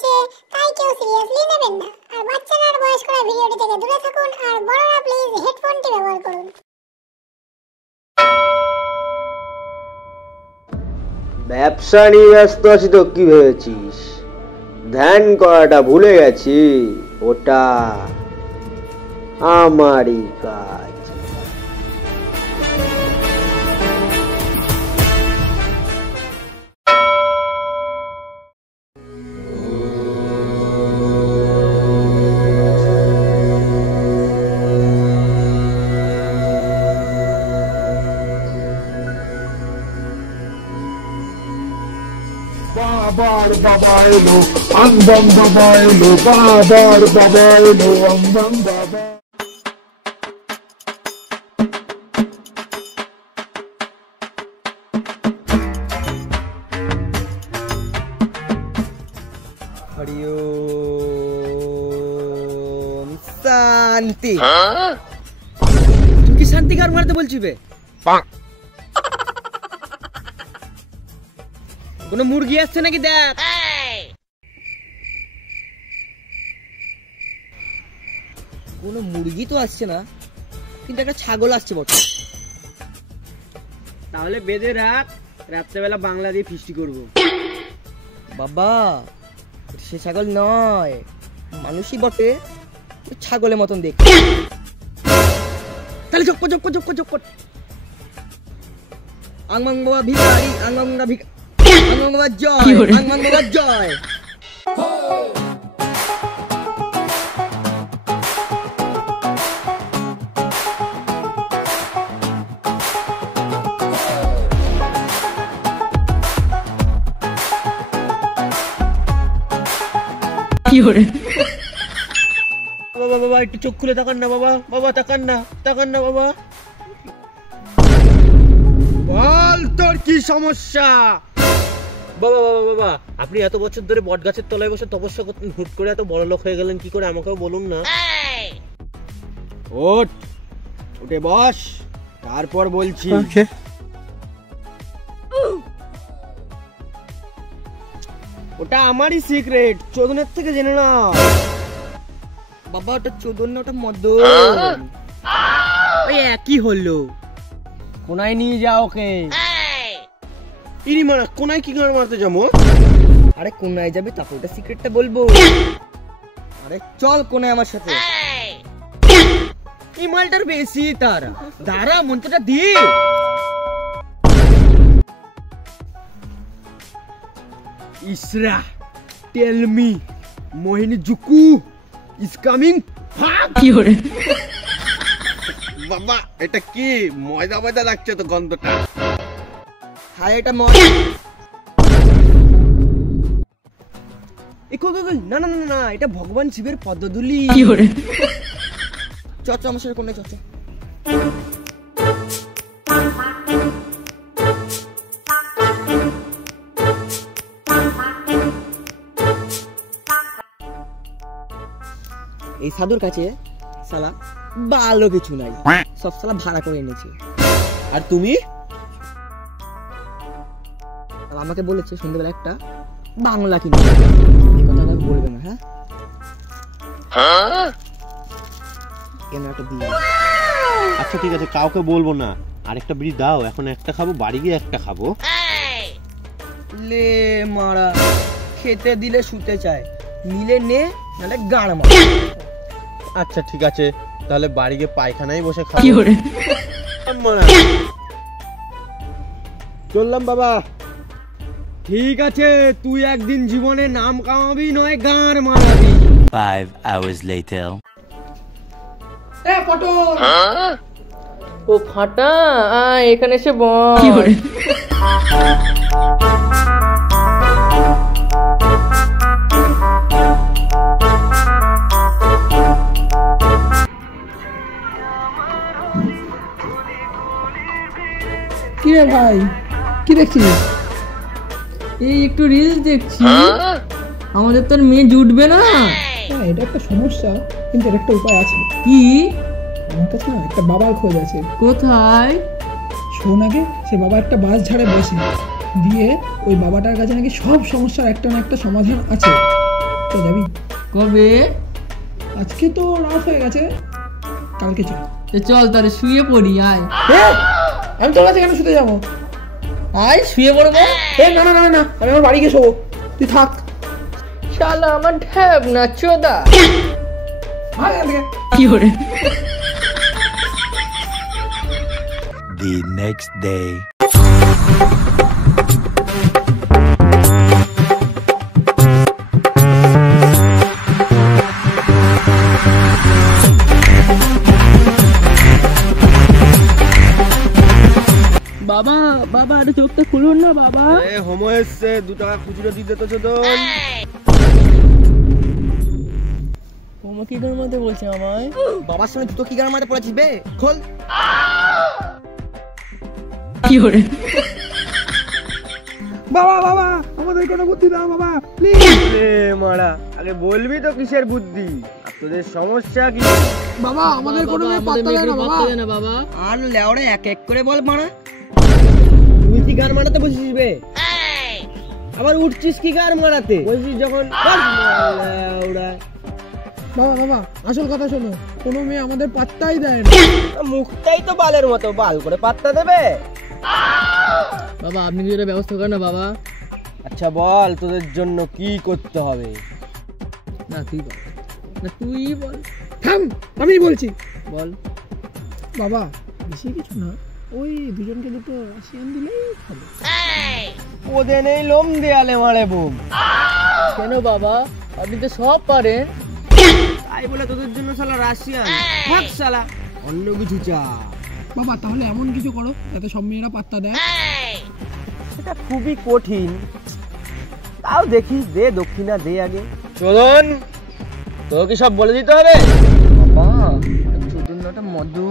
হয়েছে, তাই কেউ সিরিয়াসলি নেবেন না। আর বাচ্চারা আর বয়স্করা ভিডিওটি থেকে দূরে থাকুন, আর বড়রা প্লিজ হেডফোনটি ব্যবহার করুন। ব্যবসা নিয়ে ব্যস্ত আছি তো কি ভেবেছিস? ধ্যান করাটা ভুলে গেছি, ওটা আমারই কাজ। বাবার বাবা এলো, আনবাম বাবা এলো, বাবার বাবা এলো, আনবাম বাবা। হরি ওম শান্তি। তুই কি শান্তি কার মারতে বলছি বে? কোনো মুরগি আসছে নাকি দেখ। কোনো মুরগি তো আসছে না, কিন্তু একটা ছাগল আসছে বটে। তাহলে বেঁধে রাখ, রাত্রেবেলা বাংলা দিয়ে ফিস্টি করবো। বাবা সে ছাগল নয়, মানুষই বটে, ছাগলের মতন দেখ। তাহলে চক্কর চক্কর চক্কর চক্কর। আংমাং বাবা ভিখারি, আংমাং বাবা ভিখারি, আংমাং বাবা জয়, আংমাং বাবা জয়। বাবা বাবা একটু চোখ খুলে তাকান না বাবা, বাবা তাকান না, তাকান না বাবা। বল তোর কি সমস্যা? বাবা বাবা বাবা, আপনি এত বছর ধরে বট গাছের তলায় বসে তপস্যা করতেন, হুট করে এত বড় লোক হয়ে গেলেন কি করে, আমাকেও বলুন না। ওঠ, উঠে বস, তারপর বলছি। ওটা আমারই সিক্রেট, চোদনের থেকে জেনে না বাবা। ওটা চোদন না, ওটা মদন। ওই একই হলো। কোনায় নিয়ে যাও ওকে। ইনি মারা, কোনায় কি করে মারতে যাবো? আরে কোনায় যাবে, তারপর ওটা সিক্রেটটা বলবো। আরে চল কোনায় আমার সাথে। এই মালটার বেশি তার, দাঁড়া মন্ত্রটা দি। ইসরা টেল মি মোহিনী জুকু ইজ কামিং। বাবা এটা কি ময়দা ময়দা লাগছে তো গন্ধটা। হ্যাঁ এটা ময়দা। না না না না, এটা ভগবান শিবের পদ্মধূলি। চ চ আমার সাথে কোনে চ চ। এই সাধুর কাছে শালা ভালো কিছু নাই, সব শালা ভাড়া করে এনেছে। আর তুমি? আমাকে বলেছে সন্ধ্যাবেলা একটা বাংলা কিনবে, কথা বলবে না। হ্যাঁ কেন একটা দিয়ে। আচ্ছা ঠিক আছে, কাউকে বলবো না। আরেকটা বিড়ি দাও, এখন একটা খাবো, বাড়ি গিয়ে একটা খাবো। লে মারা, খেতে দিলে শুতে চায়, নিলে নে, নালে গাড় মার। আচ্ছা ঠিক আছে, তাহলে বাড়ি গিয়ে পায়খানায় বসে খাবো। চললাম বাবা। ঠিক আছে, তুই একদিন জীবনে নাম কামাবি, নয় গাঁর মারাবি। 5 hours later. এ পটল, ও ফাটা, এখানে এসে বল। কি রে ভাই, কি দেখছিস? এই একটু রিলস দেখছি। আমাদের তো মেয়ে জুটবে না। এটা একটা সমস্যা, কিন্তু এর একটা উপায় আছে। কি? আমার কাছে না একটা বাবার খোঁজ আছে। কোথায়? শোন আগে, সে বাবা একটা বাস ঝাড়ে বসে দিয়ে ওই বাবাটার কাছে নাকি সব সমস্যার একটা না একটা সমাধান আছে। তো যাবি? কবে? আজকে তো রাত হয়ে গেছে, কালকে চল। চল তাহলে শুয়ে পড়ি, আয়। আমি তোর কাছে কেন শুতে যাবো? আয় শুয়ে পড়বো। না না না না, আমি আমার বাড়ি গিয়ে শোবো, তুই থাক। শালা আমার ঢ্যাব না চোদা। ভাগ এখান থেকে। কি করে? The next day. বাবা বাবা আরে চোখটা খুলুন না বাবা। এ হোমো এসছে, 2 টাকা খুচরো দিতে তো চোদন। হোমো কি গার মধ্যে বলছে আমায়? বাবার সঙ্গে জুতো কি গান মারতে পড়েছিস বে? খোল। কি করে? বাবা বাবা, আমাদের কোনো বুদ্ধি দাও বাবা, প্লিজ। এ মারা, আগে বলবি তো কিসের বুদ্ধি, আর তোদের সমস্যা কি? বাবা আমাদের কোনো মেয়ে পাত্তা দেয় না বাবা। বাবা আর লেওড়া এক এক করে বল মারা। তুই কি গান মারাতে বসেছিস বে? আবার উঠছিস কি গান মারাতে বলছিস যখন? লেওড়া বাবা বাবা, আসল কথা শোনো, কোনো মেয়ে আমাদের পাত্তাই দেয় না। মুখটাই তো বালের মতো, বাল করে পাত্তা দেবে। বাবা আপনি কিছু একটা ব্যবস্থা করেন না বাবা। আচ্ছা বল তোদের জন্য কি করতে হবে? না তুই বল, না তুই বল। থাম, আমি বলছি। বল বাবা বেশি কিছু না, ওই দুজনকে দুটো রাশিয়ান দিলেই হবে। ওদে নেই লোম দেয়ালে মারে বুম। কেন বাবা, আপনি তো সব পারেন। তাই বলে তোদের জন্য শালা রাশিয়ান? ভাগ শালা, অন্য কিছু চা। বাবা তাহলে এমন কিছু করো যাতে সব মেয়েরা পাত্তা দেয়। সেটা খুবই কঠিন, তাও দেখি, দে দক্ষিণা দে আগে। চলুন, তোকে কি সব বলে দিতে হবে? বাবা চোদনটা মধু।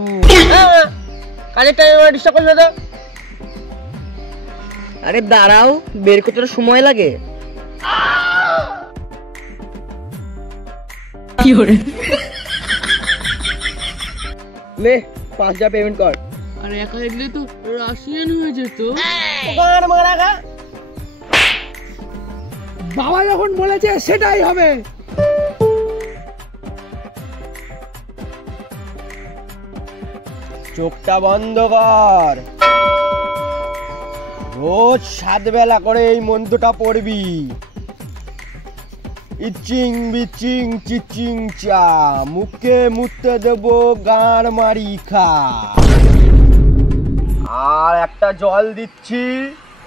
কাজের টাইমে আমার ডিস্টার্ব করলে তো। আরে দাঁড়াও, বের করতে সময় লাগে। কি করে? লে 5,000 পেমেন্ট কর। আরে একা দেখলে তো রাশিয়ান হয়ে যেত। গান মারা গা। বাবা যখন বলেছে সেটাই হবে। চোখটা বন্ধ কর, রোজ 7 বেলা করে এই মন্ত্রটা পড়বি। ইচিং বিচিং চিচিং চা, মুখে মুতে দেব গাঁড় মারি খা। আর একটা জল দিচ্ছি,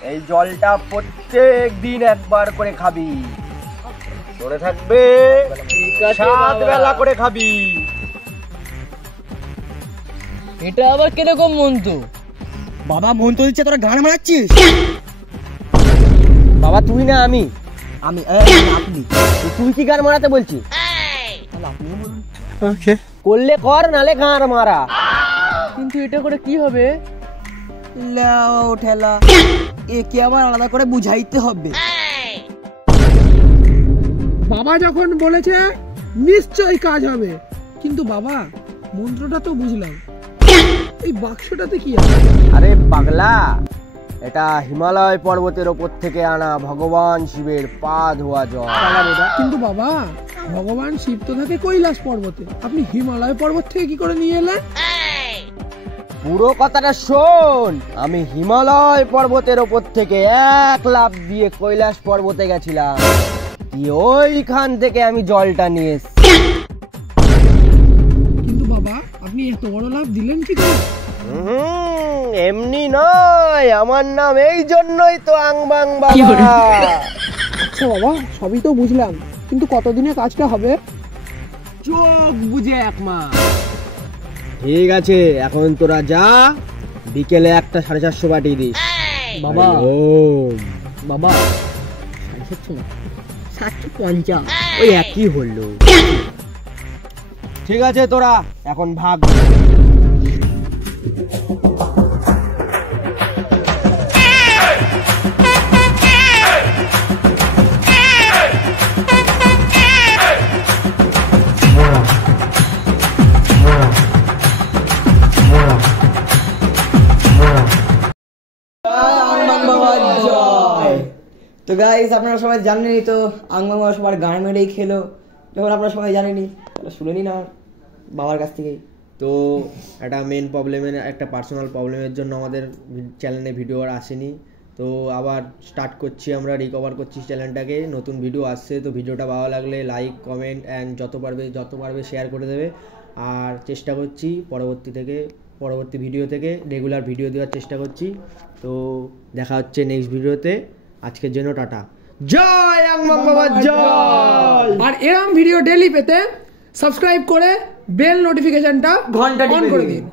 এই জলটা প্রত্যেক দিন একবার করে খাবি, ধরে থাকবে 7 বেলা করে খাবি। এটা আবার কিরকম মন্ত্র? বাবা মন তো দিচ্ছে, তোরা গান মারাচ্ছিস? বাবা তুই না আমি, আমি আপনি। তুই কি গান মারাতে বলছিস? করলে কর, নালে গান মারা। কিন্তু এটা করে কি হবে? লাও ঠেলা, একে আবার আলাদা করে বুঝাইতে হবে। বাবা যখন বলেছে নিশ্চয়ই কাজ হবে, কিন্তু বাবা মন্ত্রটা তো বুঝলাম, এই বাক্সটাতে কি আছে? আরে পাগলা, এটা হিমালয় পর্বতের ওপর থেকে আনা ভগবান শিবের পা ধোয়া জল। কিন্তু বাবা ভগবান শিব তো থাকে কৈলাস পর্বতে, আপনি হিমালয় পর্বত থেকে কি করে নিয়ে এলেন? পুরো কথাটা শোন, আমি হিমালয় পর্বতের ওপর থেকে 1 লাফ দিয়ে কৈলাস পর্বতে গেছিলাম, দিয়ে ওইখান থেকে আমি জলটা নিয়ে এসেছি। কিন্তু বাবা আপনি এত বড় লাভ দিলেন কি করে? এমনি নয়, আমার নাম এই জন্যই তো আংবাং বাবা। আচ্ছা বাবা সবই তো বুঝলাম, কিন্তু কতদিনে কাজটা হবে? চোখ বুঝে 1 মাস। ঠিক আছে, এখন তোরা যা, বিকেলে একটা 450 পাঠিয়ে দিস। বাবা ওম। বাবা 750 750 ওই একই হলো। ঠিক আছে তোরা এখন ভাগ। তো তো গাইস আপনারা সবাই জানেনই তো আংমামা সবার গান মেরেই খেলো, যখন আপনারা সবাই জানেনই তাহলে শুনেনি না বাবার কাছ থেকেই। তো একটা মেন প্রবলেমের একটা পার্সোনাল প্রবলেমের জন্য আমাদের চ্যানেলে ভিডিও আর আসেনি, তো আবার স্টার্ট করছি, আমরা রিকভার করছি চ্যানেলটাকে, নতুন ভিডিও আসছে। তো ভিডিওটা ভালো লাগলে লাইক কমেন্ট অ্যান্ড যত পারবে শেয়ার করে দেবে। আর চেষ্টা করছি পরবর্তী ভিডিও থেকে রেগুলার ভিডিও দেওয়ার চেষ্টা করছি। তো দেখা হচ্ছে নেক্সট ভিডিওতে, আজকের জন্য টাটা। জয় আংমাং বাবা জয়। আর এরকম ভিডিও ডেইলি পেতে সাবস্ক্রাইব করে বেল নোটিফিকেশনটা ঘন্টা অন করে দিন।